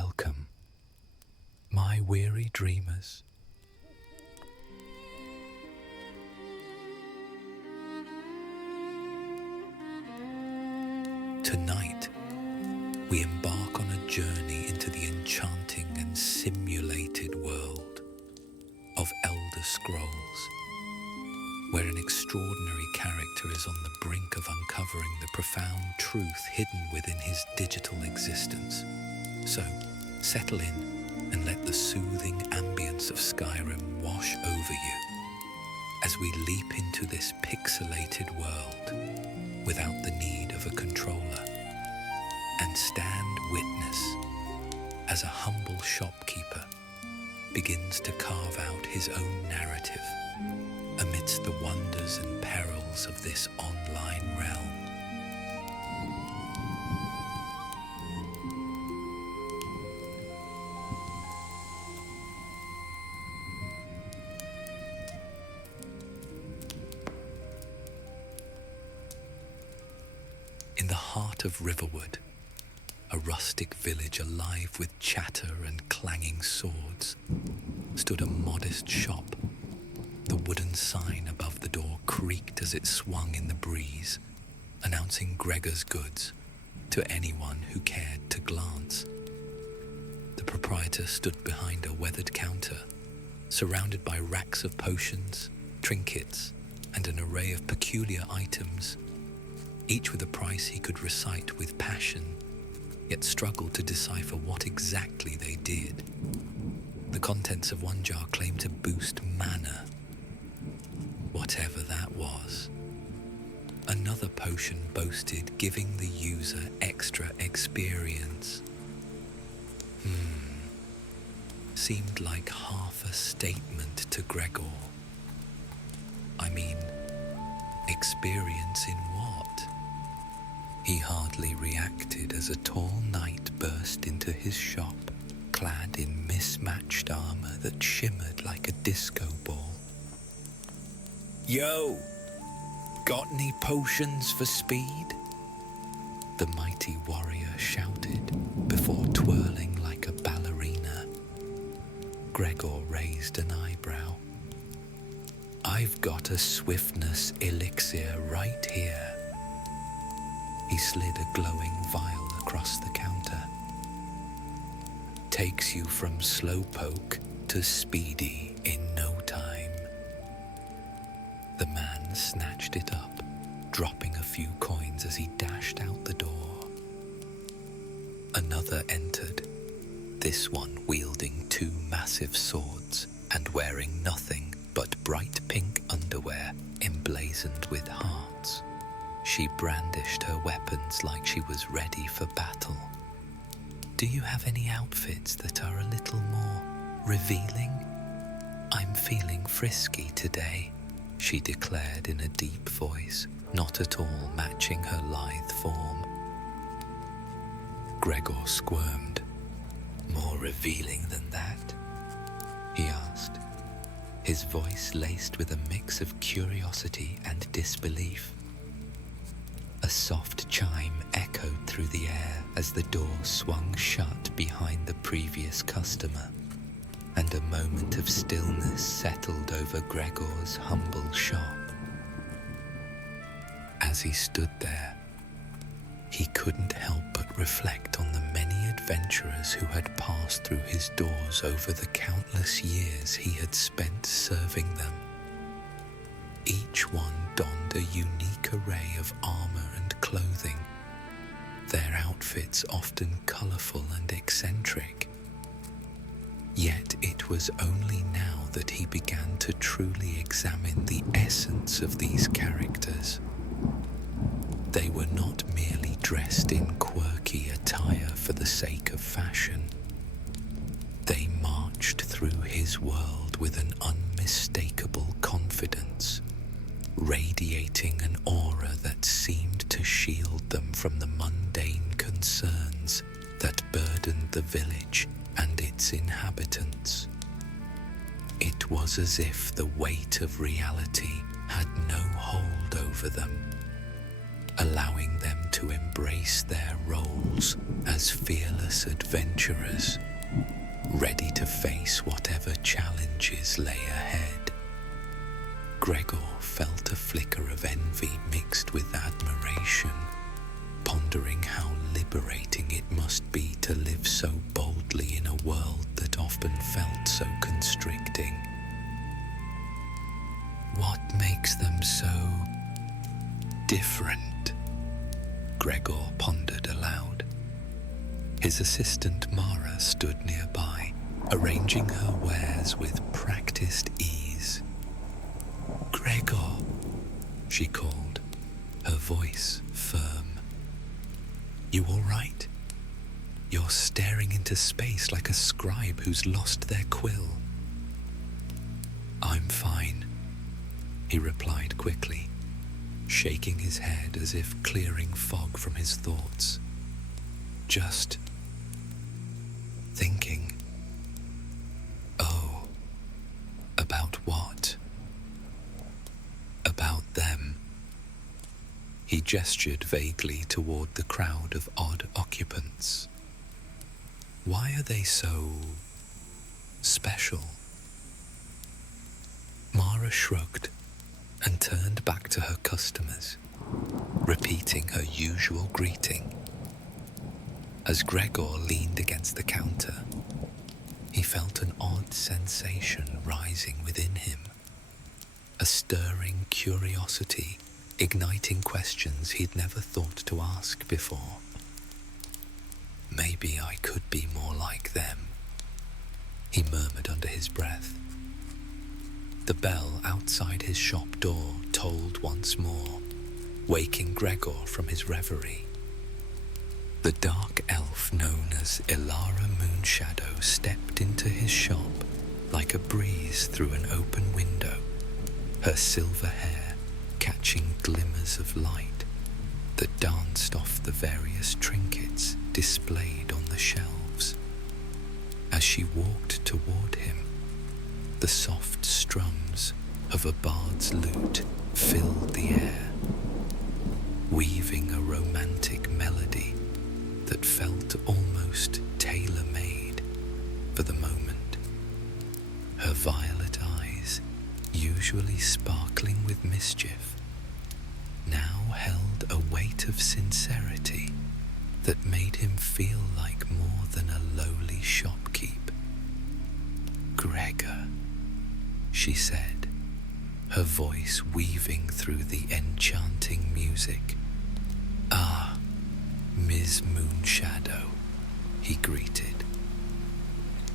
welcome, my weary dreamers. Tonight, we embark on a journey into the enchanting and simulated world of Elder Scrolls, where an extraordinary character is on the brink of uncovering the profound truth hidden within his digital existence. So, settle in and let the soothing ambience of Skyrim wash over you as we leap into this pixelated world without the need of a controller, and stand witness as a humble shopkeeper begins to carve out his own narrative amidst the wonders and perils of this online realm. In the heart of Riverwood, a rustic village alive with chatter and clanging swords, stood a modest shop. The wooden sign above the door creaked as it swung in the breeze, announcing Gregor's goods to anyone who cared to glance. The proprietor stood behind a weathered counter, surrounded by racks of potions, trinkets, and an array of peculiar items, each with a price he could recite with passion, yet struggled to decipher what exactly they did. The contents of one jar claimed to boost mana, whatever that was. Another potion boasted giving the user extra experience. Seemed like half a statement to Gregor. I mean, experience in what? He hardly reacted as a tall knight burst into his shop, clad in mismatched armor that shimmered like a disco ball. "Yo, got any potions for speed?" the mighty warrior shouted before twirling like a ballerina. Gregor raised an eyebrow. "I've got a swiftness elixir right here." He slid a glowing vial across the counter. "Takes you from slowpoke to speedy in no time." The man snatched it up, dropping a few coins as he dashed out the door. Another entered, this one wielding two massive swords and wearing nothing but bright pink underwear emblazoned with hearts. She brandished her weapons like she was ready for battle. "Do you have any outfits that are a little more revealing? I'm feeling frisky today," she declared in a deep voice, not at all matching her lithe form. Gregor squirmed. "More revealing than that?" he asked, his voice laced with a mix of curiosity and disbelief. A soft chime echoed through the air as the door swung shut behind the previous customer, and a moment of stillness settled over Gregor's humble shop. As he stood there, he couldn't help but reflect on the many adventurers who had passed through his doors over the countless years he had spent serving them. Each one donned a unique array of armor and clothing, their outfits often colorful and eccentric. Yet it was only now that he began to truly examine the essence of these characters. They were not merely dressed in quirky attire for the sake of fashion. They marched through his world with an unmistakable confidence, radiating an aura that seemed to shield them from the mundane concerns that burdened the village and its inhabitants. It was as if the weight of reality had no hold over them, allowing them to embrace their roles as fearless adventurers, ready to face whatever challenges lay ahead. Gregor felt a flicker of envy mixed with admiration, pondering how liberating it must be to live so boldly in a world that often felt so constricting. What makes them so different? Gregor pondered aloud. His assistant Mara stood nearby, arranging her wares with practiced ease. "Gregor," she called, her voice firm. "You all right? You're staring into space like a scribe who's lost their quill." "I'm fine," he replied quickly, shaking his head as if clearing fog from his thoughts. "Just thinking." "Oh, about what?" "About them." He gestured vaguely toward the crowd of odd occupants. "Why are they so special?" Mara shrugged and turned back to her customers, repeating her usual greeting. As Gregor leaned against the counter, he felt an odd sensation rising within him, a stirring curiosity igniting questions he'd never thought to ask before. "Maybe I could be more like them," he murmured under his breath. The bell outside his shop door tolled once more, waking Gregor from his reverie. The dark elf known as Ilara Moonshadow stepped into his shop like a breeze through an open window, her silver hair catching glimmers of light that danced off the various trinkets displayed on the shelves. As she walked toward him, the soft strums of a bard's lute filled the air, weaving a romantic melody that felt almost tailor-made for the moment. Her violet eyes, usually sparkling with mischief, now held a weight of sincerity that made him feel like more than a lowly shopkeep. "Gregor," she said, her voice weaving through the enchanting music. "Ah, Ms. Moonshadow," he greeted,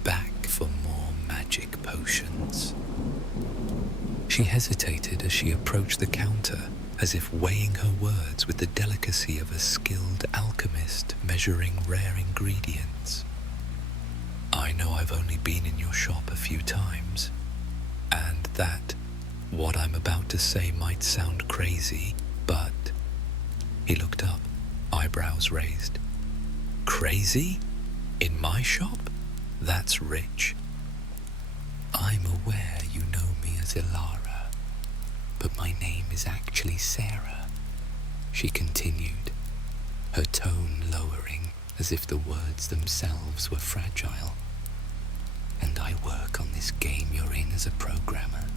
"back for more magic potions." She hesitated as she approached the counter, as if weighing her words with the delicacy of a skilled alchemist measuring rare ingredients. "I know I've only been in your shop a few times, and that what I'm about to say might sound crazy, but..." He looked up, eyebrows raised. "Crazy? In my shop? That's rich." "I'm aware you know me as Ilara, but my name is actually Sarah," she continued, her tone lowering as if the words themselves were fragile. "And I work on this game you're in as a programmer."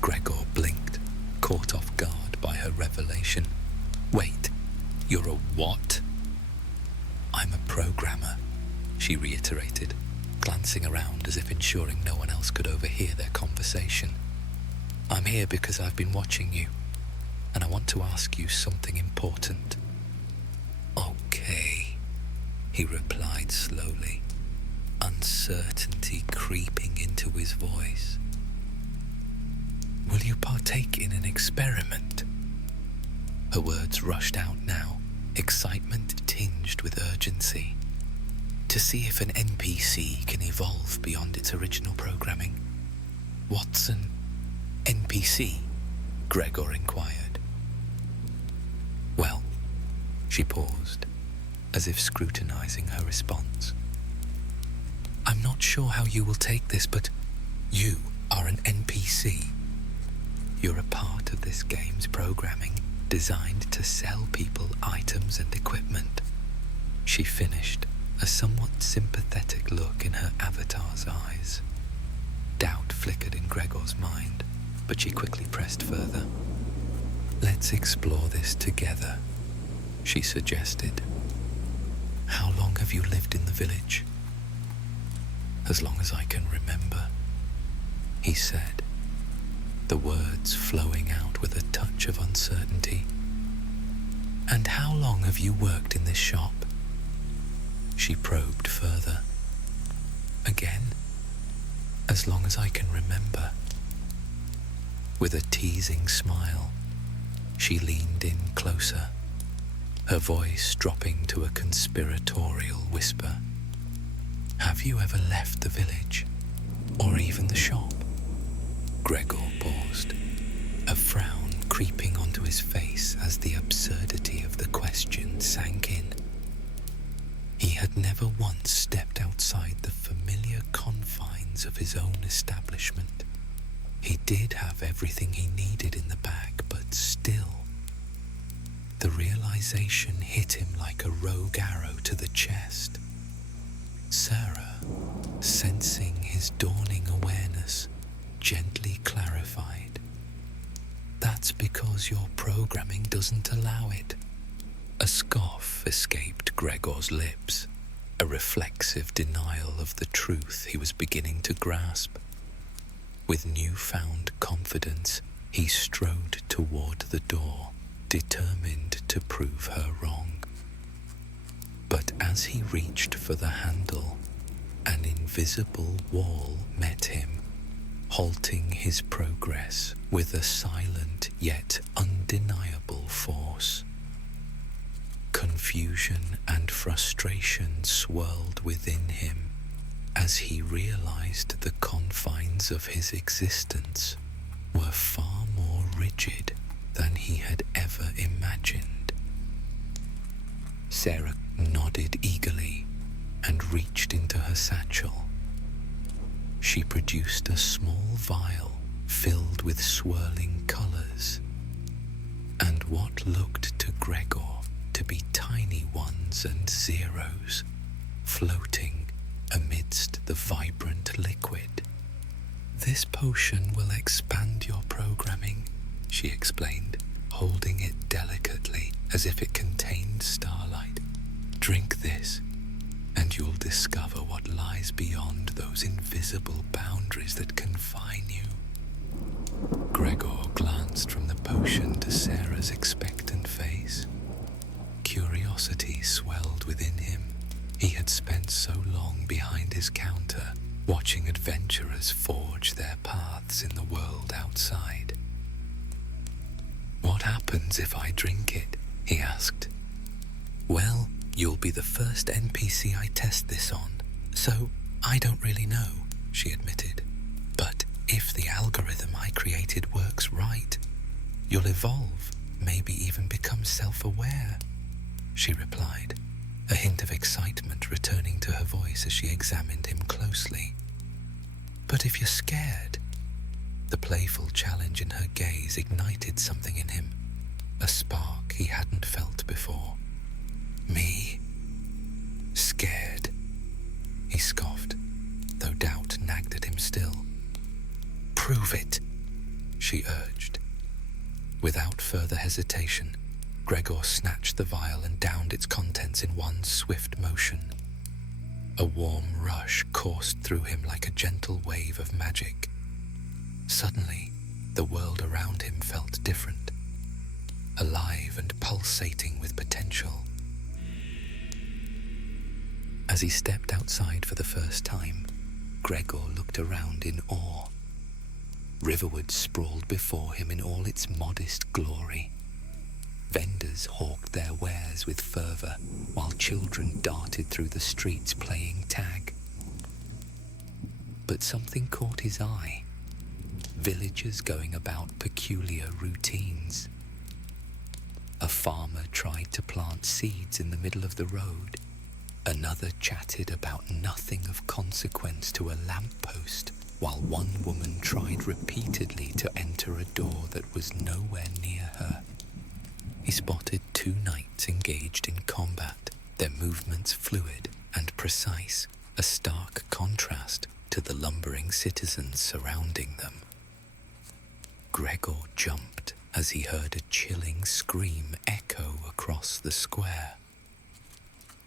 Gregor blinked, caught off guard by her revelation. "Wait, you're a what?" "I'm a programmer," she reiterated, glancing around as if ensuring no one else could overhear their conversation. "I'm here because I've been watching you, and I want to ask you something important." "Okay," he replied slowly, uncertainty creeping into his voice. "Will you partake in an experiment?" Her words rushed out now, excitement tinged with urgency. "To see if an NPC can evolve beyond its original programming." "What's an NPC?" Gregor inquired. "Well," she paused, as if scrutinizing her response. "I'm not sure how you will take this, but you are an NPC. You're a part of this game's programming, designed to sell people items and equipment. She finished, a somewhat sympathetic look in her avatar's eyes. Doubt flickered in Gregor's mind, but she quickly pressed further. "Let's explore this together," she suggested. "How long have you lived in the village?" "As long as I can remember," he said, the words flowing out with a touch of uncertainty. "And how long have you worked in this shop?" She probed further. Again, "As long as I can remember." With a teasing smile, she leaned in closer, her voice dropping to a conspiratorial whisper. "Have you ever left the village, or even the shop?" Gregor paused, a frown creeping onto his face as the absurdity of the question sank in. He had never once stepped outside the familiar confines of his own establishment. He did have everything he needed in the bag, but still, the realization hit him like a rogue arrow to the chest. Sarah, sensing his dawning awareness, gently clarified. "That's because your programming doesn't allow it." A scoff escaped Gregor's lips, a reflexive denial of the truth he was beginning to grasp. With newfound confidence, he strode toward the door, determined to prove her wrong. But as he reached for the handle, an invisible wall met him, halting his progress with a silent yet undeniable force. Confusion and frustration swirled within him as he realized the confines of his existence were far more rigid than he had ever imagined. Sarah nodded eagerly and reached into her satchel. She produced a small vial filled with swirling colors, and what looked to Gregor to be tiny ones and zeros floating amidst the vibrant liquid. "This potion will expand your programming," she explained, holding it delicately as if it contained starlight. "Drink this, and you'll discover what lies beyond those invisible boundaries that confine you." Gregor glanced from the potion to Sarah's expectant face. Curiosity swelled within him. He had spent so long behind his counter, watching adventurers forge their paths in the world outside. "What happens if I drink it?" he asked. "Well, you'll be the first NPC I test this on, so I don't really know," she admitted. "But if the algorithm I created works right, you'll evolve, maybe even become self-aware," she replied, a hint of excitement returning to her voice as she examined him closely. "But if you're scared?" The playful challenge in her gaze ignited something in him, a spark he hadn't felt before. "Me? Scared?" he scoffed, though doubt nagged at him still. "Prove it," she urged. Without further hesitation, Gregor snatched the vial and downed its contents in one swift motion. A warm rush coursed through him like a gentle wave of magic. Suddenly, the world around him felt different, alive and pulsating with potential. As he stepped outside for the first time, Gregor looked around in awe. Riverwood sprawled before him in all its modest glory. Vendors hawked their wares with fervor, while children darted through the streets playing tag. But something caught his eye. Villagers going about peculiar routines. A farmer tried to plant seeds in the middle of the road. Another chatted about nothing of consequence to a lamppost, while one woman tried repeatedly to enter a door that was nowhere near her. he spotted two knights engaged in combat, their movements fluid and precise, a stark contrast to the lumbering citizens surrounding them. Gregor jumped as he heard a chilling scream echo across the square.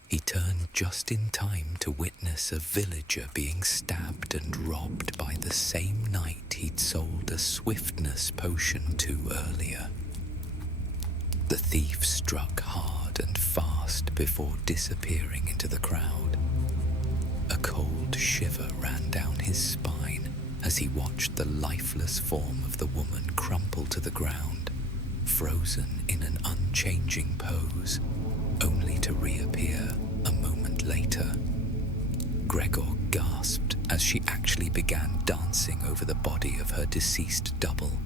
He turned just in time to witness a villager being stabbed and robbed by the same knight he'd sold a swiftness potion to earlier. The thief struck hard and fast before disappearing into the crowd. A cold shiver ran down his spine as he watched the lifeless form of the woman crumple to the ground, frozen in an unchanging pose, only to reappear a moment later. Gregor gasped as she actually began dancing over the body of her deceased double,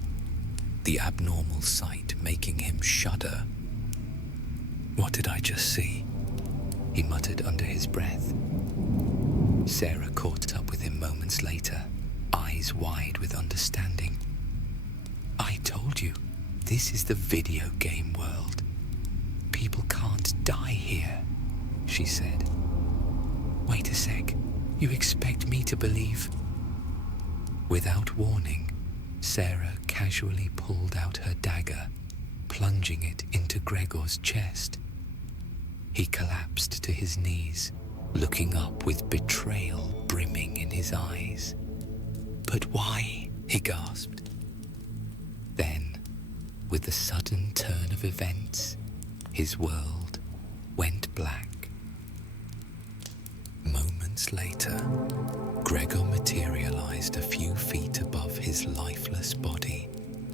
the abnormal sight making him shudder. "What did I just see?" he muttered under his breath. Sarah caught up with him moments later, eyes wide with understanding. "I told you, this is the video game world. People can't die here," she said. "Wait a sec, you expect me to believe?" Without warning, Sarah casually pulled out her dagger, plunging it into Gregor's chest. He collapsed to his knees, looking up with betrayal brimming in his eyes. "But why?" he gasped. Then, with the sudden turn of events, his world went black. Moments later, Gregor materialized a few feet above his lifeless body,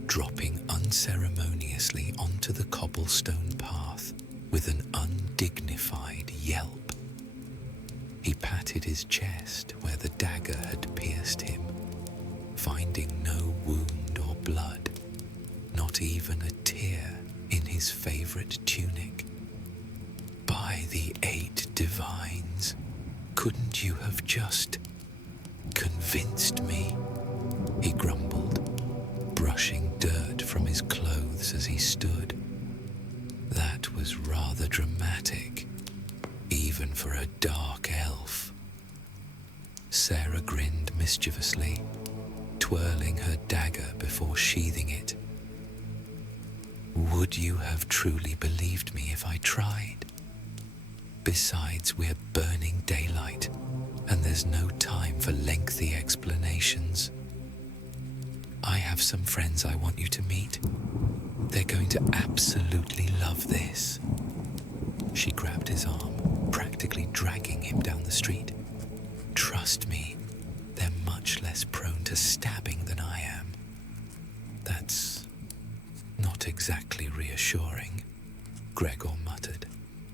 dropping unceremoniously onto the cobblestone path with an undignified yelp. He patted his chest where the dagger had pierced him, finding no wound or blood, not even a tear in his favorite tunic. "By the 8 divines, couldn't you have just convinced me?" he grumbled, brushing dirt from his clothes as he stood. That was rather dramatic, even for a dark elf. Sarah grinned mischievously, twirling her dagger before sheathing it. "Would you have truly believed me if I tried? Besides, we're burning daylight, and there's no time for lengthy explanations. I have some friends I want you to meet. They're going to absolutely love this." She grabbed his arm, practically dragging him down the street. "Trust me, they're much less prone to stabbing than I am." "That's not exactly reassuring," Gregor muttered,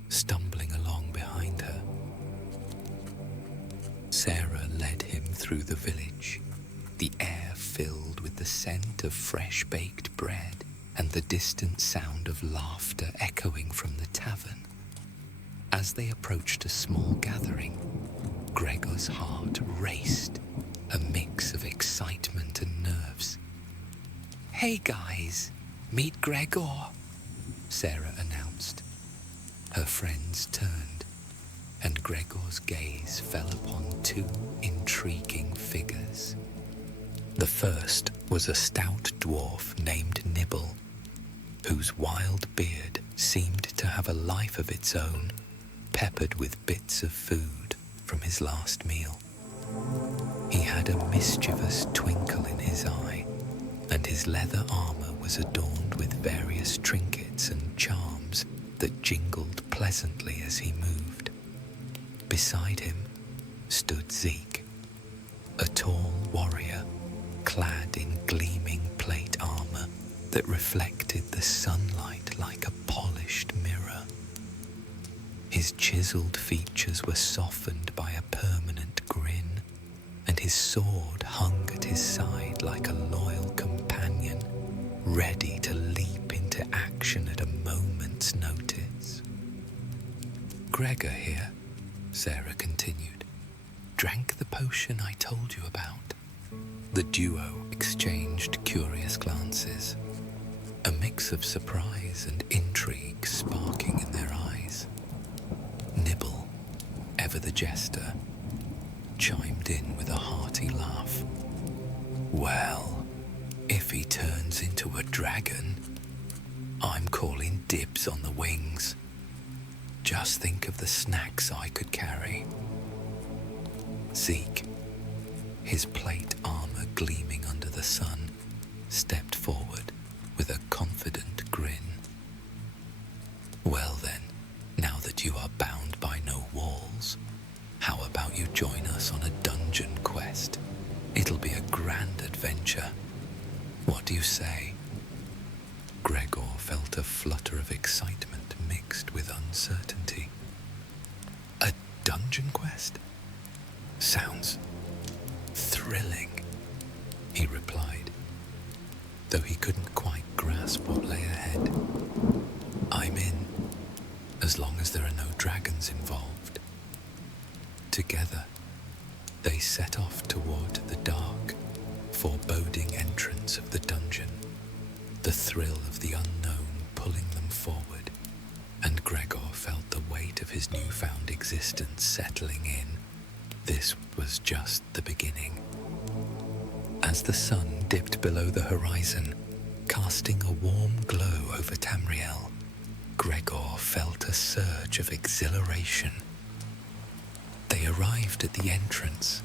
stumbling along behind her. Sarah led him through the village, the air filled with the scent of fresh-baked bread and the distant sound of laughter echoing from the tavern. As they approached a small gathering, Gregor's heart raced, a mix of excitement and nerves. "Hey guys, meet Gregor," Sarah announced. Her friends turned, and Gregor's gaze fell upon two intriguing figures. The first was a stout dwarf named Nibble, whose wild beard seemed to have a life of its own, peppered with bits of food from his last meal. He had a mischievous twinkle in his eye, and his leather armor was adorned with various trinkets and charms that jingled pleasantly as he moved. Beside him stood Zeke, a tall warrior clad in gleaming plate armor that reflected the sunlight like a polished mirror. His chiseled features were softened by a permanent grin, and his sword hung at his side like a loyal companion, ready to leap into action at a moment's notice. "Gregor here," Sarah continued, "drank the potion I told you about." The duo exchanged curious glances, a mix of surprise and intrigue I'm calling dibs on the wings. Just think of the snacks I could carry. Zeke, his plate armor gleaming under the sun, stepped forward with a confident grin. Well then, now that you are bound by no walls, how about you join us on a dungeon quest? It'll be a grand adventure. What do you say? Gregor felt a flutter of excitement mixed with uncertainty. A dungeon quest? Sounds thrilling, he replied, though he couldn't quite grasp what lay ahead. I'm in, as long as there are no dragons involved. Together, they set off toward the dark, foreboding entrance of the dungeon, the thrill of the unknown pulling them forward, and Gregor felt the weight of his newfound existence settling in. This was just the beginning. As the sun dipped below the horizon, casting a warm glow over Tamriel, Gregor felt a surge of exhilaration. They arrived at the entrance,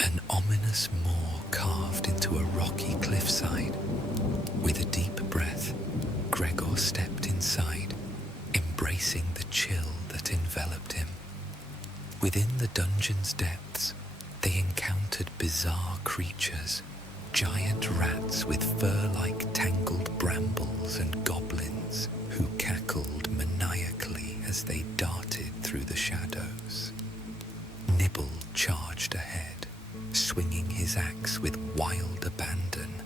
an ominous moor carved into a rocky cliffside. With a deep breath, Gregor stepped inside, embracing the chill that enveloped him. Within the dungeon's depths, they encountered bizarre creatures, giant rats with fur-like tangled brambles and goblins who cackled maniacally as they darted through the shadows. Nibble charged ahead, swinging his axe with wild abandon,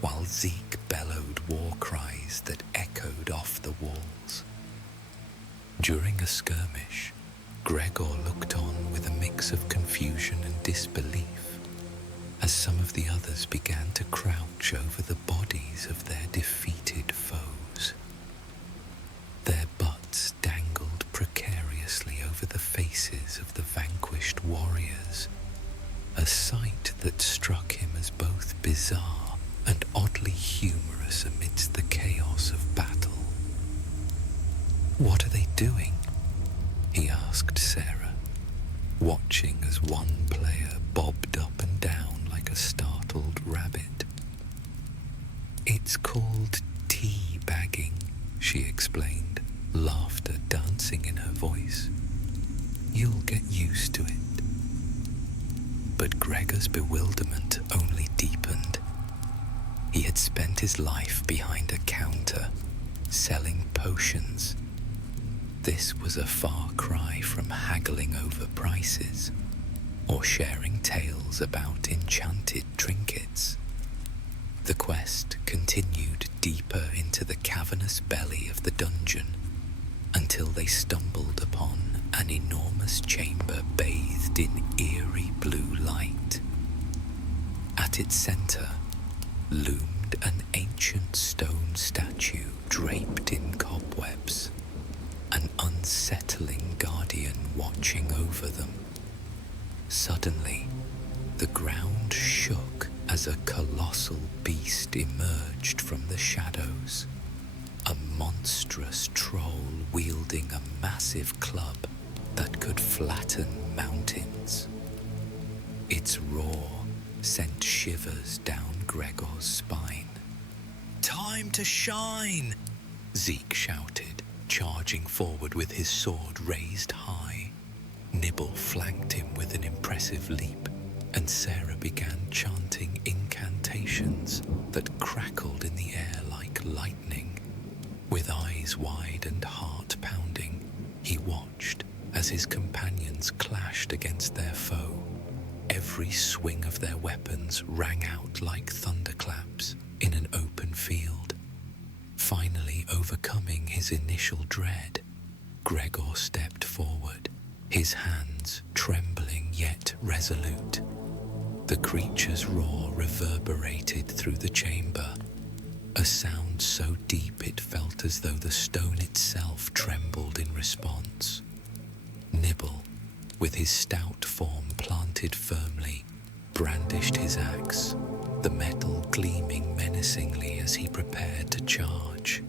while Zeke bellowed war cries that echoed off the walls. During a skirmish, Gregor looked on with a mix of confusion and disbelief as some of the others began to crouch over the bodies of their defeated foes. Their butts dangled precariously over the faces of the vanquished warriors, a sight that struck him as both bizarre and oddly humorous amidst the chaos of battle. "What are they doing?" he asked Sarah, watching as one player bobbed up and down like a startled rabbit. "It's called tea-bagging," she explained, laughter dancing in her voice. "You'll get used to it." But Gregor's bewilderment only deepened. He had spent his life behind a counter, selling potions. This was a far cry from haggling over prices or sharing tales about enchanted trinkets. The quest continued deeper into the cavernous belly of the dungeon until they stumbled upon an enormous chamber bathed in eerie blue light. At its center loomed an ancient stone statue draped in cobwebs, an unsettling guardian watching over them. Suddenly, the ground shook as a colossal beast emerged from the shadows, a monstrous troll wielding a massive club that could flatten mountains. Its roar sent shivers down Gregor's spine. "Time to shine!" Zeke shouted, charging forward with his sword raised high. Nibble flanked him with an impressive leap, and Sarah began chanting incantations that crackled in the air like lightning. With eyes wide and heart pounding, he watched as his companions clashed against their foe. Every swing of their weapons rang out like thunderclaps in an open field. Finally overcoming his initial dread, Gregor stepped forward, his hands trembling yet resolute. The creature's roar reverberated through the chamber, a sound so deep it felt as though the stone itself trembled in response. Nibble, with his stout form planted firmly, brandished his axe, the metal gleaming menacingly as he prepared to charge.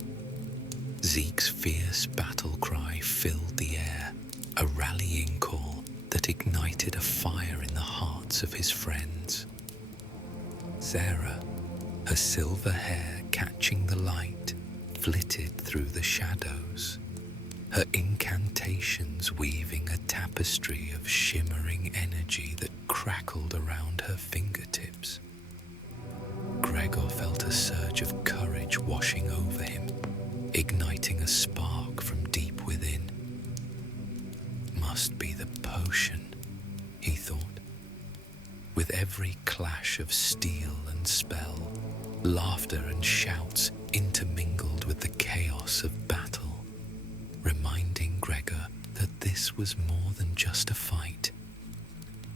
Zeke's fierce battle cry filled the air, a rallying call that ignited a fire in the hearts of his friends. Sarah, her silver hair catching the light, flitted through the shadows, her incantations weaving a tapestry of shimmering energy that crackled around her fingertips. Gregor felt a surge of courage washing over him, igniting a spark from deep within. Must be the potion, he thought. With every clash of steel and spell, laughter and shouts intermingled with the chaos of battle, reminding Gregor that this was more than just a fight.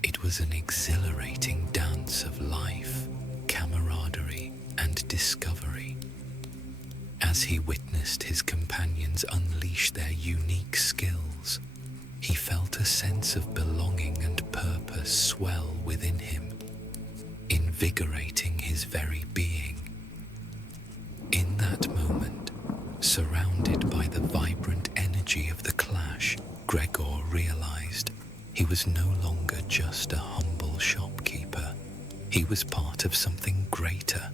It was an exhilarating dance of life, camaraderie, and discovery. As he witnessed his companions unleash their unique skills, he felt a sense of belonging and purpose swell within him, invigorating his very being. In that moment, surrounded by the vibrant energy of the clash, Gregor realized he was no longer just a humble shopkeeper. He was part of something greater.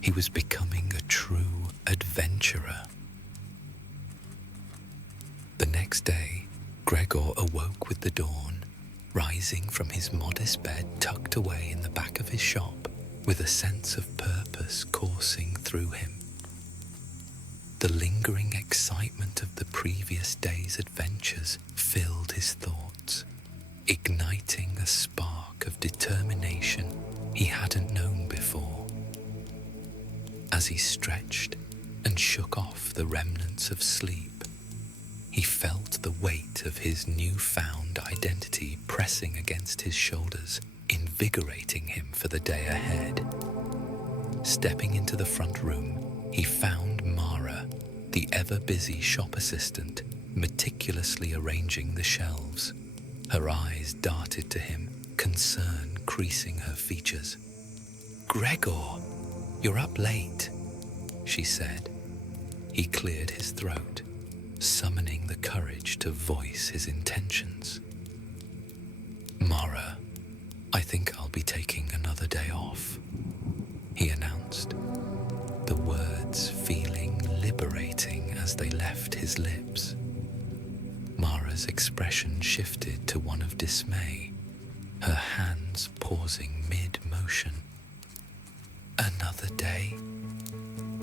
He was becoming a true adventurer. The next day, Gregor awoke with the dawn, rising from his modest bed tucked away in the back of his shop, with a sense of purpose coursing through him. The lingering excitement of the previous day's adventures filled his thoughts, igniting a spark of determination he hadn't known before. As he stretched and shook off the remnants of sleep, he felt the weight of his newfound identity pressing against his shoulders, invigorating him for the day ahead. Stepping into the front room, he found Mara, the ever-busy shop assistant, meticulously arranging the shelves. Her eyes darted to him, concern creasing her features. "Gregor, you're up late," she said. He cleared his throat, summoning the courage to voice his intentions. "Mara, I think I'll be taking another day off," he announced, the words feeling liberating as they left his lips. Mara's expression shifted to one of dismay, her hands pausing mid-motion. "Another day?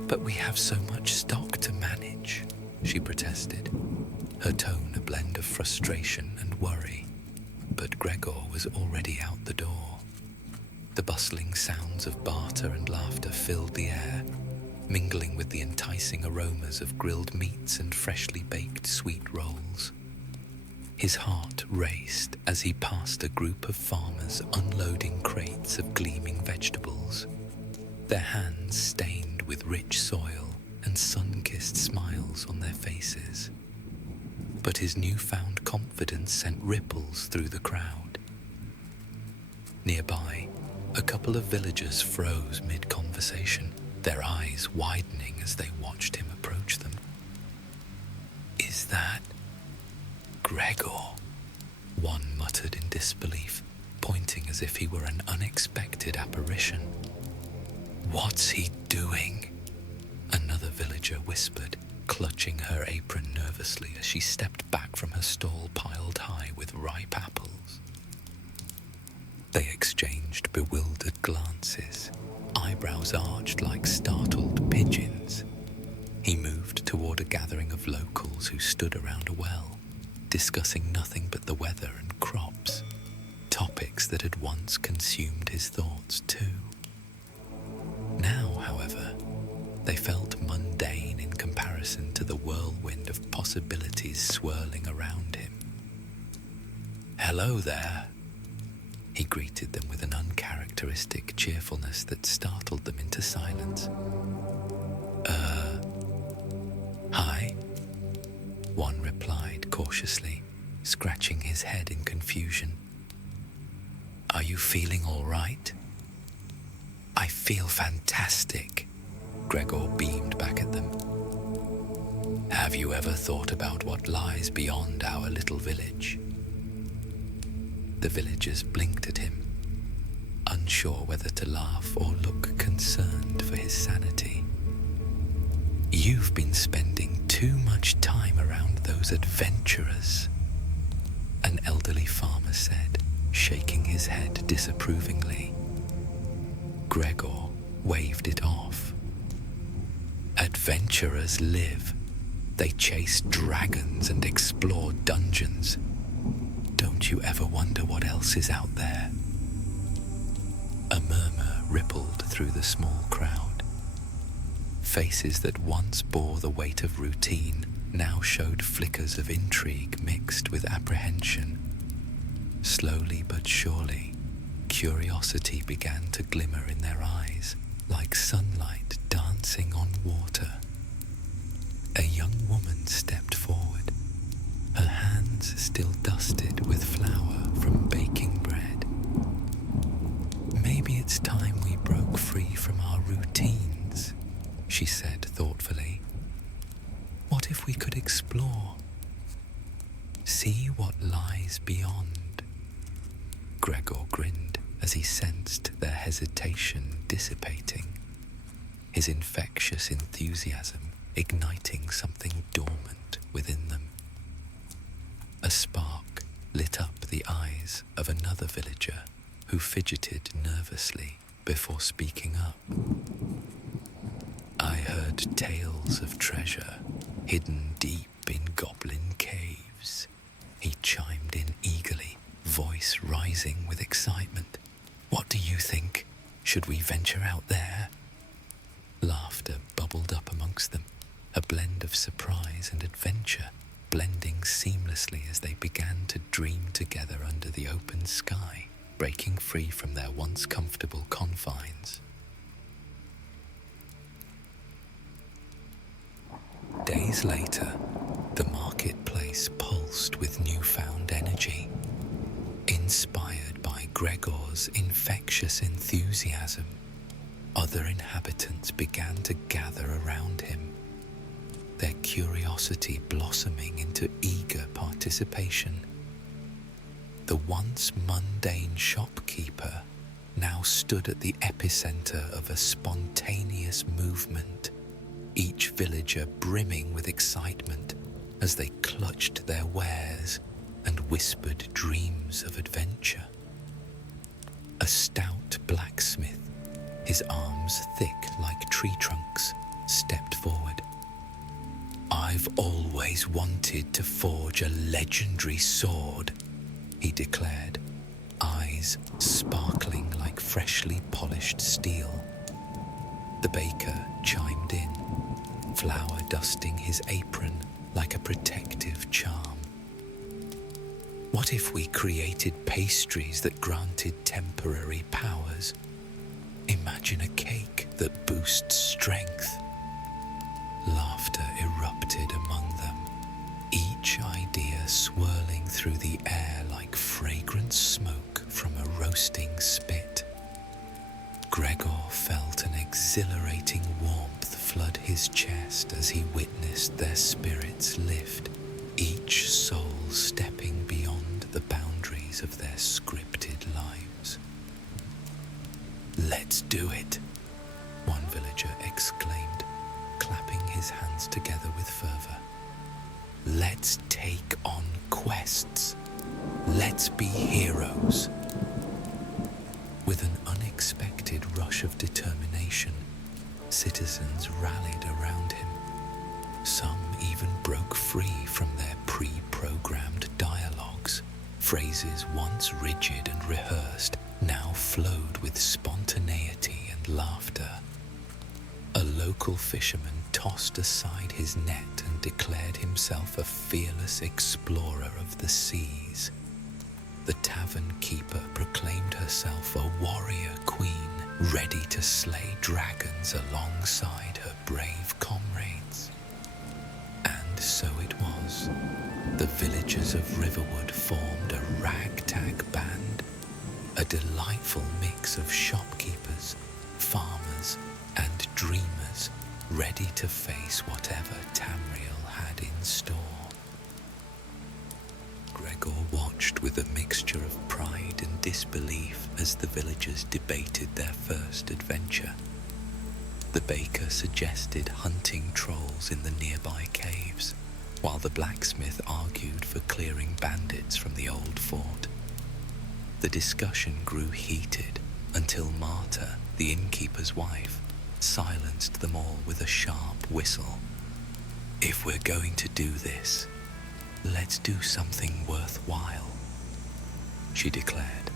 But we have so much stock to manage," she protested, her tone a blend of frustration and worry. But Gregor was already out the door. The bustling sounds of barter and laughter filled the air, mingling with the enticing aromas of grilled meats and freshly baked sweet rolls. His heart raced as he passed a group of farmers unloading crates of gleaming vegetables, their hands stained with rich soil and sun-kissed smiles on their faces. But his newfound confidence sent ripples through the crowd. Nearby, a couple of villagers froze mid-conversation, their eyes widening as they watched him approach them. "Is that Gregor?" one muttered in disbelief, pointing as if he were an unexpected apparition. "What's he doing?" another villager whispered, clutching her apron nervously as she stepped back from her stall piled high with ripe apples. They exchanged bewildered glances, eyebrows arched like startled pigeons. He moved toward a gathering of locals who stood around a well, discussing nothing but the weather and crops, topics that had once consumed his thoughts too. Now, however, they felt mundane in comparison to the whirlwind of possibilities swirling around him. "Hello there," he greeted them with an uncharacteristic cheerfulness that startled them into silence. Hi," one replied cautiously, scratching his head in confusion. "Are you feeling all right?" "I feel fantastic," Gregor beamed back at them. Have you ever thought about what lies beyond our little village? The villagers blinked at him, unsure whether to laugh or look concerned for his sanity. You've been spending too much time around those adventurers, an elderly farmer said, shaking his head disapprovingly. Gregor waved it off. Adventurers live. They chase dragons and explore dungeons. Don't you ever wonder what else is out there? A murmur rippled through the small crowd. Faces that once bore the weight of routine now showed flickers of intrigue mixed with apprehension. Slowly but surely, curiosity began to glimmer in their eyes, like sunlight dancing on water. A young woman stepped forward, her hands still dusted with flour from baking bread. Maybe it's time we broke free from our routines, she said thoughtfully. What if we could explore? See what lies beyond? Gregor grinned as he sensed their hesitation dissipating, his infectious enthusiasm igniting something dormant within them. A spark lit up the eyes of another villager who fidgeted nervously before speaking up. I heard tales of treasure hidden deep in goblin caves, he chimed in eagerly, voice rising with excitement. What do you think? Should we venture out there? Laughter bubbled up amongst them, a blend of surprise and adventure blending seamlessly as they began to dream together under the open sky, breaking free from their once comfortable confines. Days later, the marketplace pulsed with newfound energy. Inspired by Gregor's infectious enthusiasm, other inhabitants began to gather around him, their curiosity blossoming into eager participation. The once mundane shopkeeper now stood at the epicenter of a spontaneous movement, each villager brimming with excitement as they clutched their wares and whispered dreams of adventure. A stout blacksmith, his arms thick like tree trunks, stepped forward. I've always wanted to forge a legendary sword, he declared, eyes sparkling like freshly polished steel. The baker chimed in, flour dusting his apron like a protective charm. What if we created pastries that granted temporary powers? Imagine a cake that boosts strength. Laughter erupted among them, each idea swirling through the air like fragrant smoke from a roasting spit. Gregor felt an exhilarating warmth flood his chest as he witnessed their spirits lift, each soul stepping beyond the boundaries of their scripted lives. Let's do it, one villager exclaimed, clapping his hands together with fervor. Let's take on quests. Let's be heroes. With an unexpected rush of determination, citizens rallied around him. Some even broke free from their pre-programmed dialogues. Phrases once rigid and rehearsed now flowed with spontaneity and laughter. A local fisherman tossed aside his net and declared himself a fearless explorer of the seas. The tavern keeper proclaimed herself a warrior queen, ready to slay dragons alongside her brave comrades. And so it was. The villagers of Riverwood formed a ragtag band, a delightful mix of shopkeepers, farmers, and dreamers, ready to face whatever Tamriel had store. Gregor watched with a mixture of pride and disbelief as the villagers debated their first adventure. The baker suggested hunting trolls in the nearby caves, while the blacksmith argued for clearing bandits from the old fort. The discussion grew heated until Marta, the innkeeper's wife, silenced them all with a sharp whistle. "If we're going to do this, let's do something worthwhile," she declared,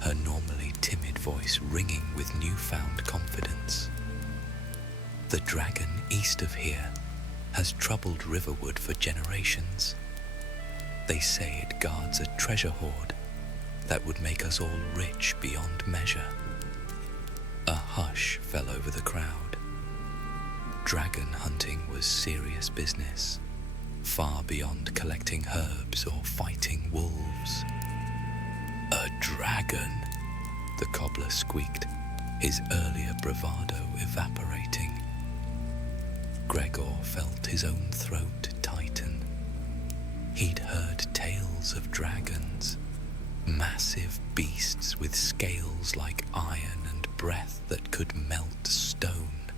her normally timid voice ringing with newfound confidence. "The dragon east of here has troubled Riverwood for generations. They say it guards a treasure hoard that would make us all rich beyond measure." A hush fell over the crowd. Dragon hunting was serious business, far beyond collecting herbs or fighting wolves. "A dragon," the cobbler squeaked, his earlier bravado evaporating. Gregor felt his own throat tighten. He'd heard tales of dragons, massive beasts with scales like iron and breath that could melt stone.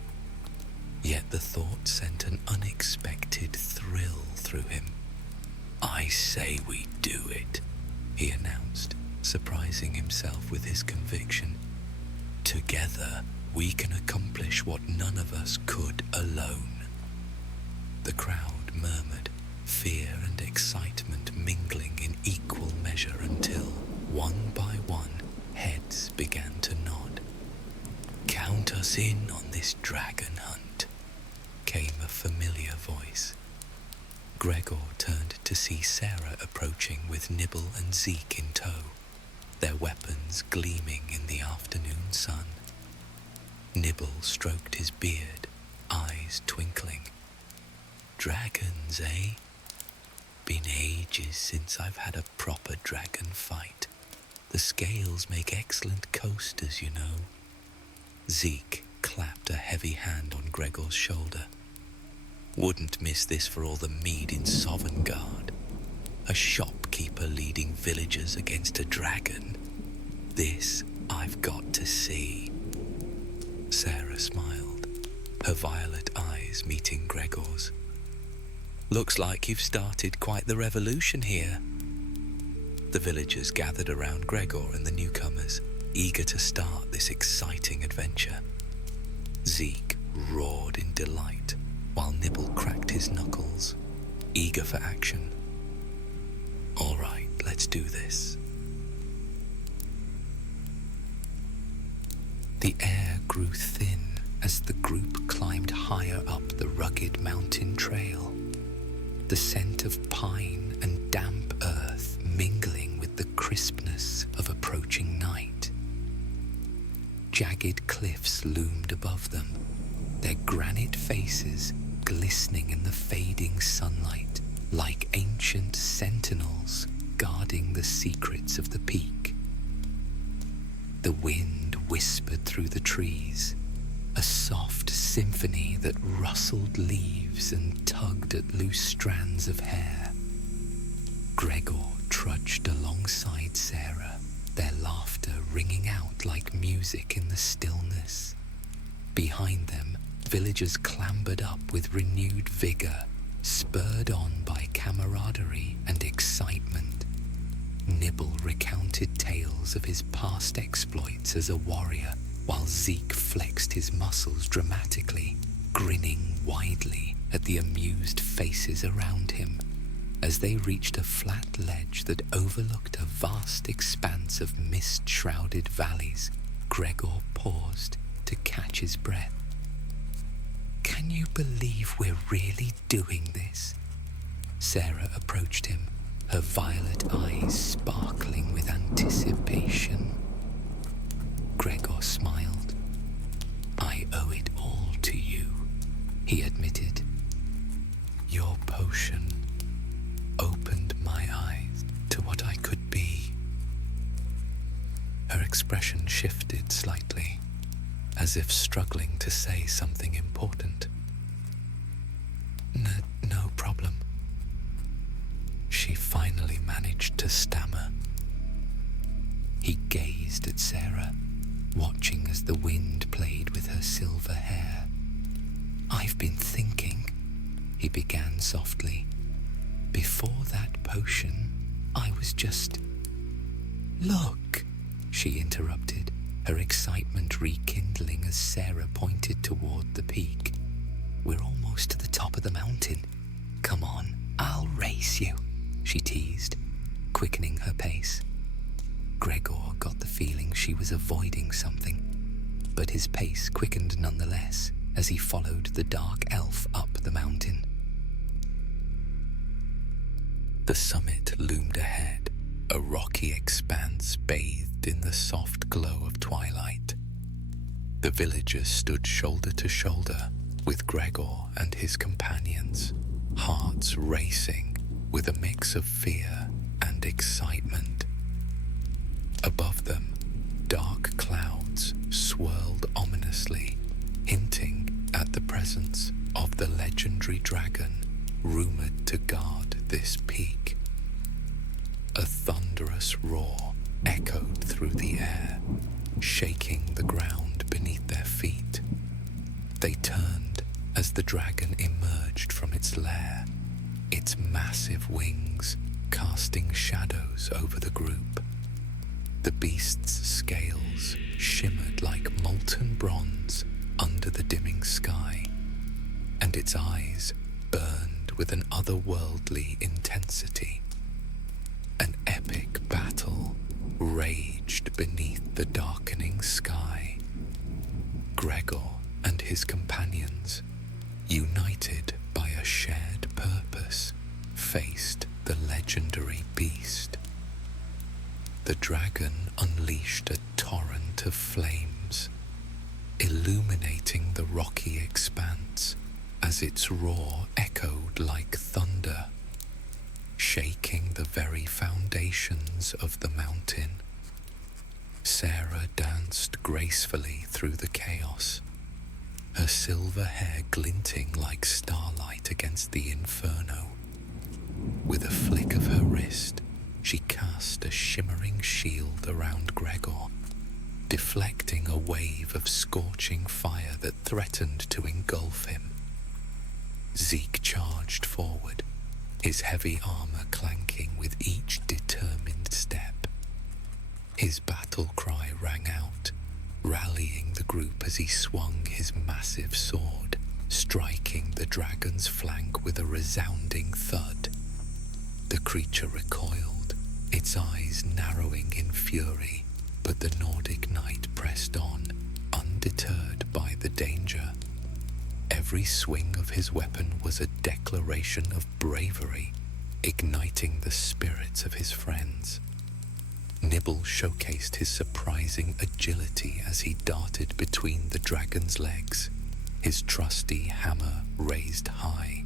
Yet the thought sent an unexpected thrill through him. "I say we do it," he announced, surprising himself with his conviction. "Together, we can accomplish what none of us could alone." The crowd murmured, fear and excitement mingling in equal measure until, one by one, heads began to nod. "Count us in on this dragon hunt," came a familiar voice. Gregor turned to see Sarah approaching with Nibble and Zeke in tow, their weapons gleaming in the afternoon sun. Nibble stroked his beard, eyes twinkling. "Dragons, eh? Been ages since I've had a proper dragon fight. The scales make excellent coasters, you know." Zeke clapped a heavy hand on Gregor's shoulder. "Wouldn't miss this for all the mead in Sovngarde. A shopkeeper leading villagers against a dragon. This I've got to see." Sarah smiled, her violet eyes meeting Gregor's. "Looks like you've started quite the revolution here." The villagers gathered around Gregor and the newcomers, eager to start this exciting adventure. Zeke roared in delight, while Nibble cracked his knuckles, eager for action. "All right, let's do this." The air grew thin as the group climbed higher up the rugged mountain trail, the scent of pine and damp earth mingling with the crispness of approaching night. Jagged cliffs loomed above them, their granite faces glistening in the fading sunlight like ancient sentinels guarding the secrets of the peak. The wind whispered through the trees, a soft symphony that rustled leaves and tugged at loose strands of hair. Gregor trudged alongside Sarah, their laughter ringing out like music in the stillness. Behind them, villagers clambered up with renewed vigor, spurred on by camaraderie and excitement. Nibble recounted tales of his past exploits as a warrior, while Zeke flexed his muscles dramatically, grinning widely at the amused faces around him. As they reached a flat ledge that overlooked a vast expanse of mist-shrouded valleys, Gregor paused to catch his breath. "Can you believe we're really doing this?" Sarah approached him, her violet eyes sparkling with anticipation. Gregor smiled. "I owe it all to you," he admitted. "Your potion opened my eyes to what I could be." Her expression shifted slightly, as if struggling to say something important. No problem. managed to stammer. He gazed at Sarah, watching as the wind played with her silver hair. "I've been thinking," he began softly. "Before that potion, I was just—" "Look," she interrupted, her excitement rekindling as Sarah pointed toward the peak. "We're almost to the top of the mountain. Come on, I'll race you," she teased, quickening her pace. Gregor got the feeling she was avoiding something, but his pace quickened nonetheless as he followed the dark elf up the mountain. The summit loomed ahead, a rocky expanse bathed in the soft glow of twilight. The villagers stood shoulder to shoulder with Gregor and his companions, hearts racing with a mix of fear and excitement. Above them, dark clouds swirled ominously, hinting at the presence of the legendary dragon rumored to guard this peak. A thunderous roar echoed through the air, shaking the ground beneath their feet. They turned as the dragon emerged from its lair, its massive wings casting shadows over the group. The beast's scales shimmered like molten bronze under the dimming sky, and its eyes burned with an otherworldly intensity. An epic battle raged beneath the darkening sky. Gregor and his companions, united by a shared purpose, faced the legendary beast. The dragon unleashed a torrent of flames, illuminating the rocky expanse as its roar echoed like thunder, shaking the very foundations of the mountain. Sarah danced gracefully through the chaos, her silver hair glinting like starlight against the inferno. With a flick of her wrist, she cast a shimmering shield around Gregor, deflecting a wave of scorching fire that threatened to engulf him. Zeke charged forward, his heavy armor clanking with each determined step. His battle cry rang out, rallying the group as he swung his massive sword, striking the dragon's flank with a resounding thud. The creature recoiled, its eyes narrowing in fury, but the Nordic knight pressed on, undeterred by the danger. Every swing of his weapon was a declaration of bravery, igniting the spirits of his friends. Nibble showcased his surprising agility as he darted between the dragon's legs, his trusty hammer raised high.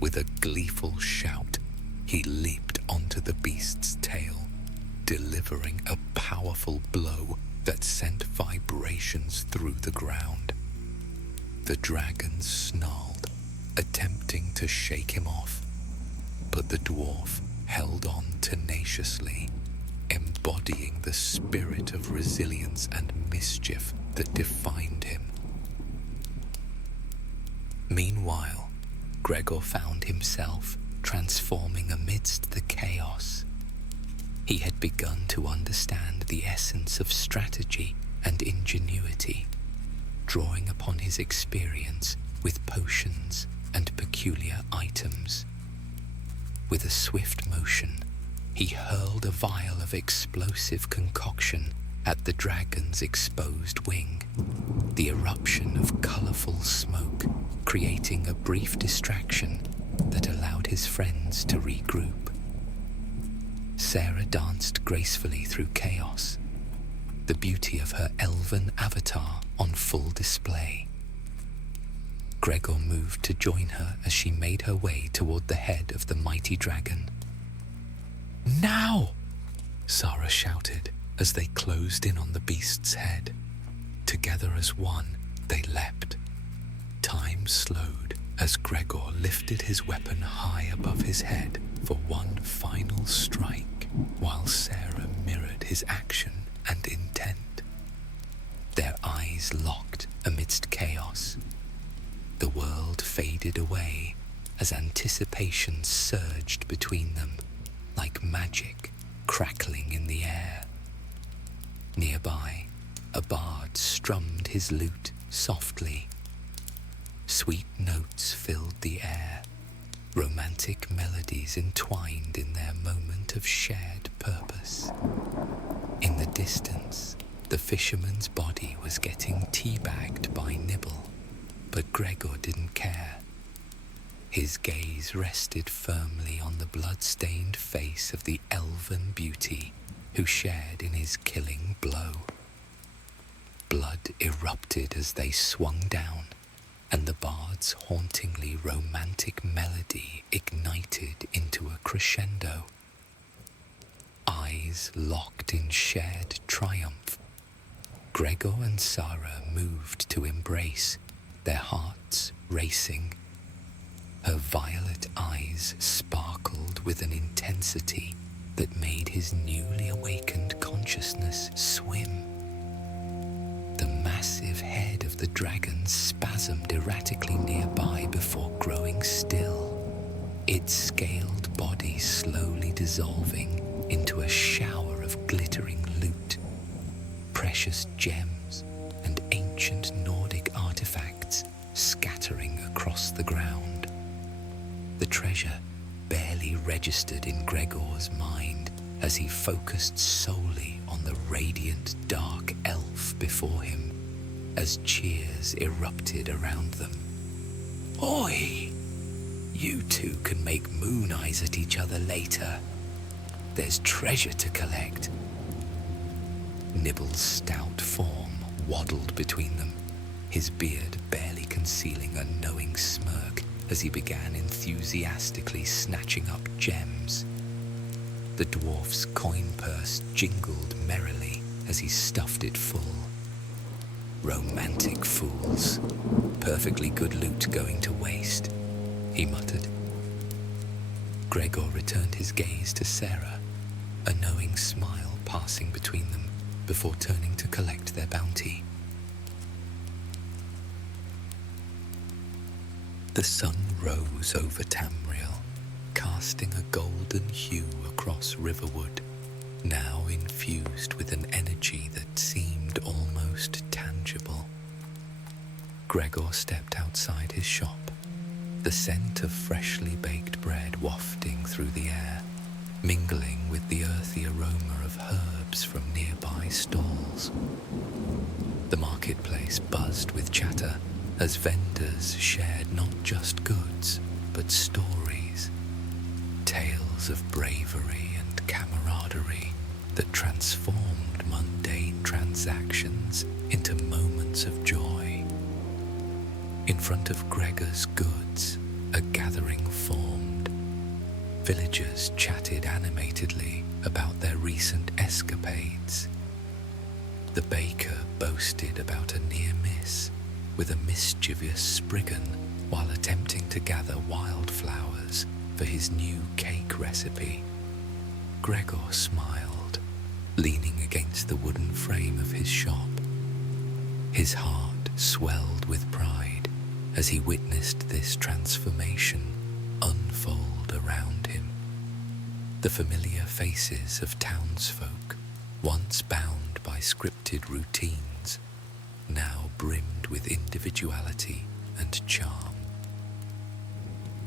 With a gleeful shout, he leaped onto the beast's tail, delivering a powerful blow that sent vibrations through the ground. The dragon snarled, attempting to shake him off, but the dwarf held on tenaciously, embodying the spirit of resilience and mischief that defined him. Meanwhile, Gregor found himself transforming amidst the chaos. He had begun to understand the essence of strategy and ingenuity, drawing upon his experience with potions and peculiar items. With a swift motion, he hurled a vial of explosive concoction at the dragon's exposed wing, the eruption of colorful smoke creating a brief distraction that allowed his friends to regroup. Sarah danced gracefully through chaos, the beauty of her elven avatar on full display. Gregor moved to join her as she made her way toward the head of the mighty dragon. "Now!" Sarah shouted as they closed in on the beast's head. Together as one, they leapt. Time slowed as Gregor lifted his weapon high above his head for one final strike, while Sarah mirrored his action and intent. Their eyes locked amidst chaos. The world faded away as anticipation surged between them, like magic crackling in the air. Nearby, a bard strummed his lute softly. Sweet notes filled the air, romantic melodies entwined in their moment of shared purpose. In the distance, the fisherman's body was getting teabagged by Nibble, but Gregor didn't care. His gaze rested firmly on the blood-stained face of the elven beauty who shared in his killing blow. Blood erupted as they swung down, and the bard's hauntingly romantic melody ignited into a crescendo. Eyes locked in shared triumph, Gregor and Sarah moved to embrace, their hearts racing. Her violet eyes sparkled with an intensity that made his newly awakened consciousness swim. The massive head of the dragon spasmed erratically nearby before growing still, its scaled body slowly dissolving into a shower of glittering loot, precious gems and ancient Nordic artifacts scattering across the ground. The treasure barely registered in Gregor's mind as he focused solely on the radiant dark elf before him, as cheers erupted around them. "Oi! You two can make moon eyes at each other later. There's treasure to collect." Nibble's stout form waddled between them, his beard barely concealing a knowing smirk as he began enthusiastically snatching up gems. The dwarf's coin purse jingled merrily as he stuffed it full. "Romantic fools. Perfectly good loot going to waste," he muttered. Gregor returned his gaze to Sarah, a knowing smile passing between them before turning to collect their bounty. The sun rose over Tamriel, casting a golden hue across Riverwood, now infused with an energy that seemed almost tangible. Gregor stepped outside his shop, the scent of freshly baked bread wafting through the air, mingling with the earthy aroma of herbs from nearby stalls. The marketplace buzzed with chatter as vendors shared not just goods, but stories, tales of bravery and camaraderie that transformed mundane transactions into moments of joy. In front of Gregor's goods, a gathering formed. Villagers chatted animatedly about their recent escapades. The baker boasted about a near miss with a mischievous Spriggan while attempting to gather wildflowers for his new cake recipe. Gregor smiled, leaning against the wooden frame of his shop. His heart swelled with pride as he witnessed this transformation unfold around him. The familiar faces of townsfolk, once bound by scripted routines, now brimmed with individuality and charm.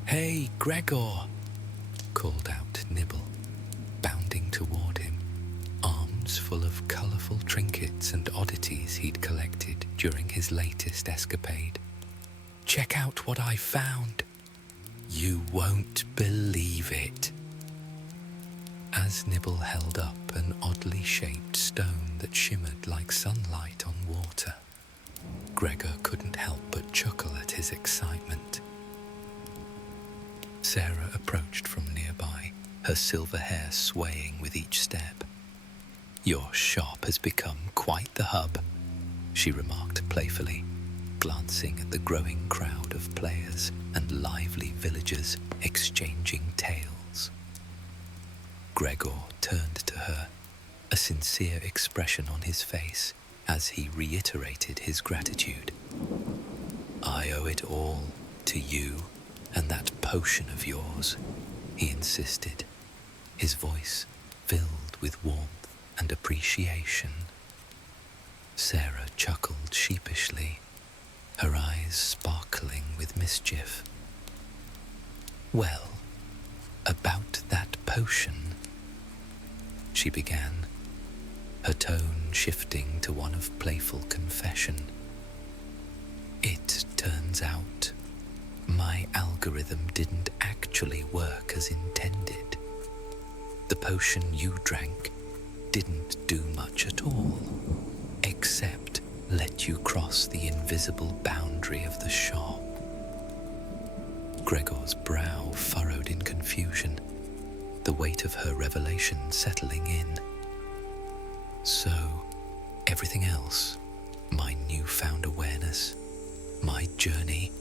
"Hey, Gregor!" called out Nibble, bounding toward him, arms full of colourful trinkets and oddities he'd collected during his latest escapade. "Check out what I found. You won't believe it." As Nibble held up an oddly shaped stone that shimmered like sunlight on water, Gregor couldn't help but chuckle at his excitement. Sarah approached from nearby, her silver hair swaying with each step. "Your shop has become quite the hub," she remarked playfully, glancing at the growing crowd of players and lively villagers exchanging tales. Gregor turned to her, a sincere expression on his face as he reiterated his gratitude. "I owe it all to you and that potion of yours," he insisted, his voice filled with warmth and appreciation. Sarah chuckled sheepishly, her eyes sparkling with mischief. "Well, about that potion," she began, her tone shifting to one of playful confession. "It turns out my algorithm didn't actually work as intended. The potion you drank didn't do much at all, except let you cross the invisible boundary of the shop." Gregor's brow furrowed in confusion, the weight of her revelation settling in. "So, everything else, my newfound awareness, my journey,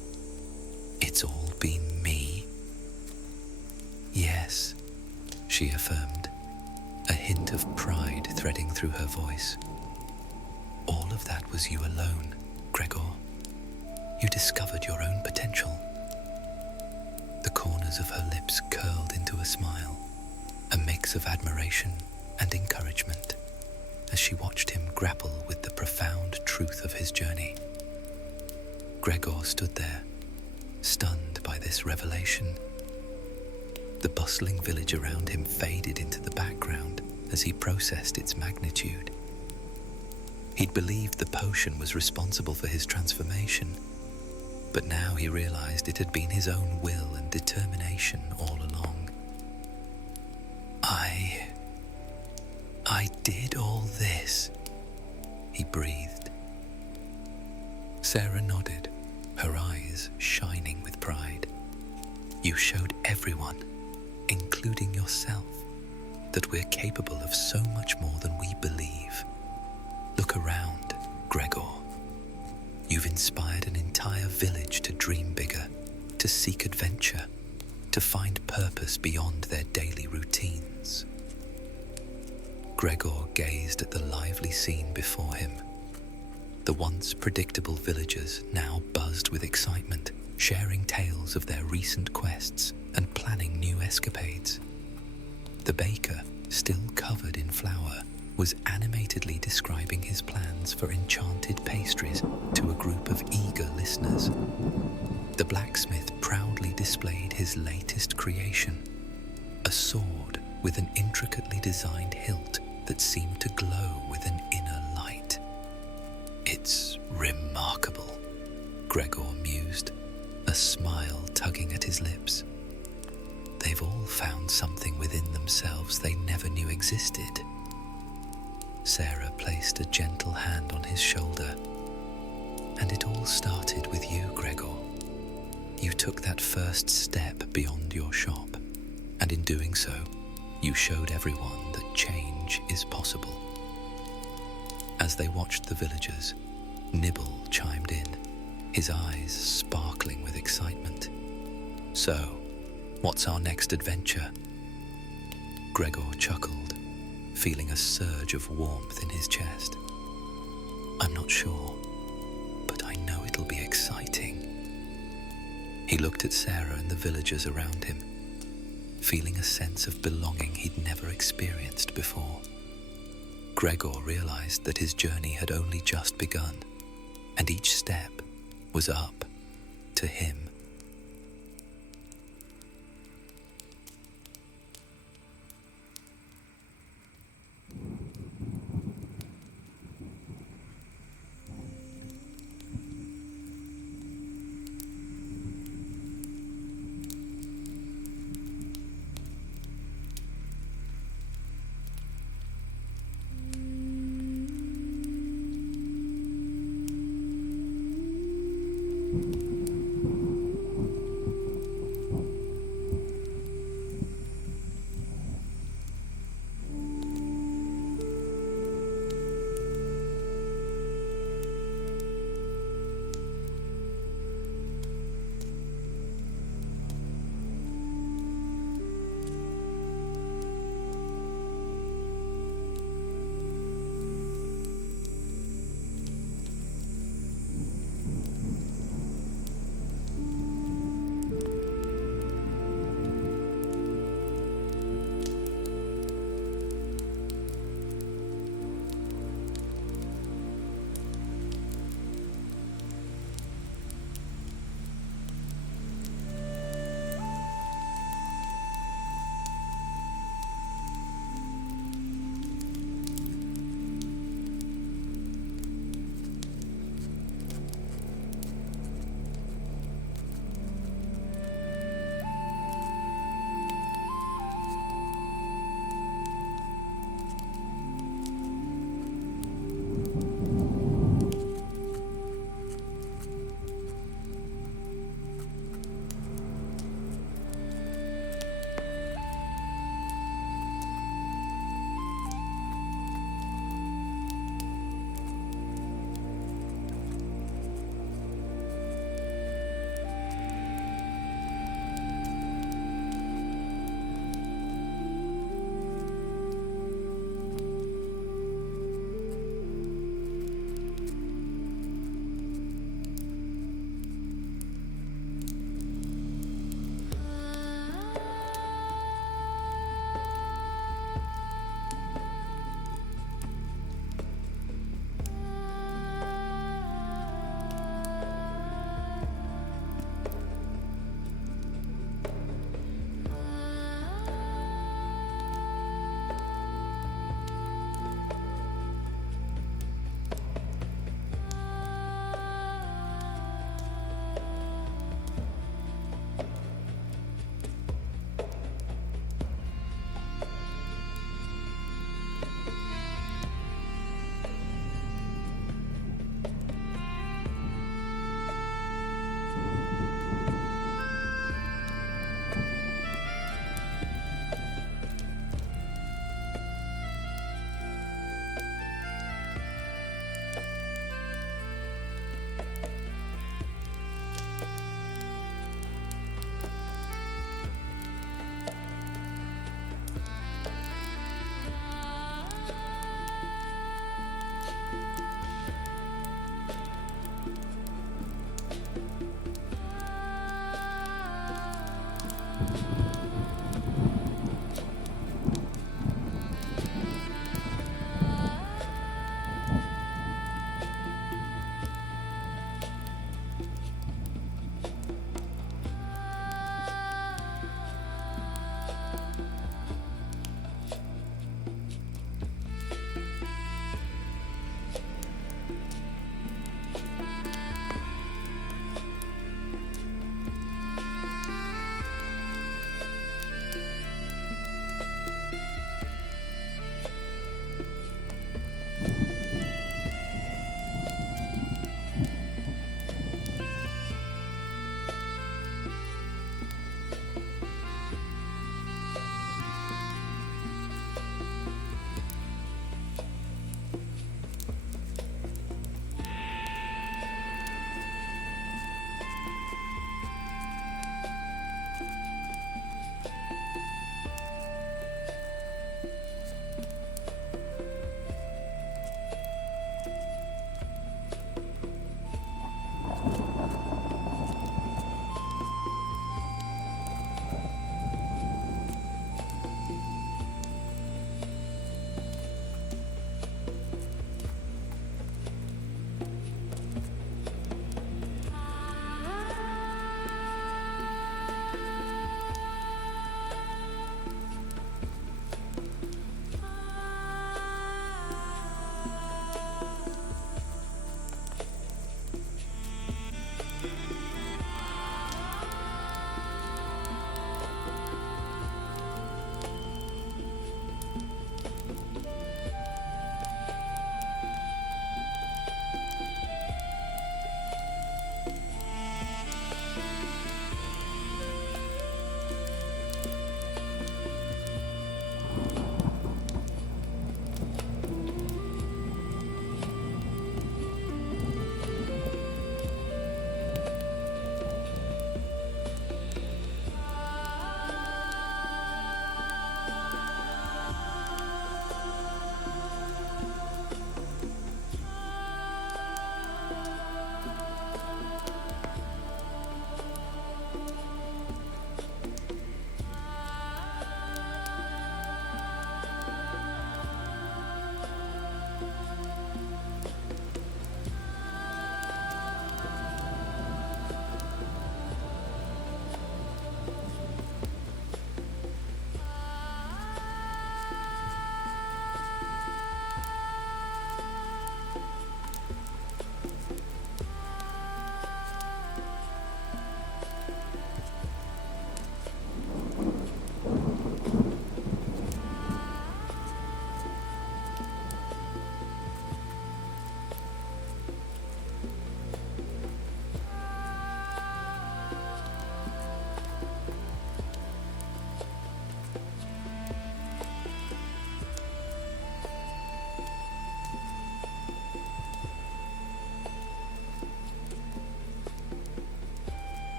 it's all been me?" "Yes," she affirmed, a hint of pride threading through her voice. "All of that was you alone, Gregor. You discovered your own potential." The corners of her lips curled into a smile, a mix of admiration and encouragement, as she watched him grapple with the profound truth of his journey. Gregor stood there, stunned by this revelation. The bustling village around him faded into the background as he processed its magnitude. He'd believed the potion was responsible for his transformation, but now he realized it had been his own will and determination all along. I did all this," he breathed. Sarah nodded, her eyes shining with pride. "You showed everyone, including yourself, that we're capable of so much more than we believe. Look around, Gregor. You've inspired an entire village to dream bigger, to seek adventure, to find purpose beyond their daily routines." Gregor gazed at the lively scene before him. The once predictable villagers now buzzed with excitement, sharing tales of their recent quests and planning new escapades. The baker, still covered in flour, was animatedly describing his plans for enchanted pastries to a group of eager listeners. The blacksmith proudly displayed his latest creation, a sword with an intricately designed hilt that seemed to glow with an inner light. "It's remarkable," Gregor mused, a smile tugging at his lips. "They've all found something within themselves they never knew existed." Sarah placed a gentle hand on his shoulder. "And it all started with you, Gregor. You took that first step beyond your shop, and in doing so, you showed everyone that change is possible." As they watched the villagers, Nibble chimed in, his eyes sparkling with excitement. "So, what's our next adventure?" Gregor chuckled, feeling a surge of warmth in his chest. "I'm not sure, but I know it'll be exciting." He looked at Sarah and the villagers around him, feeling a sense of belonging he'd never experienced before. Gregor realized that his journey had only just begun, and each step was up to him.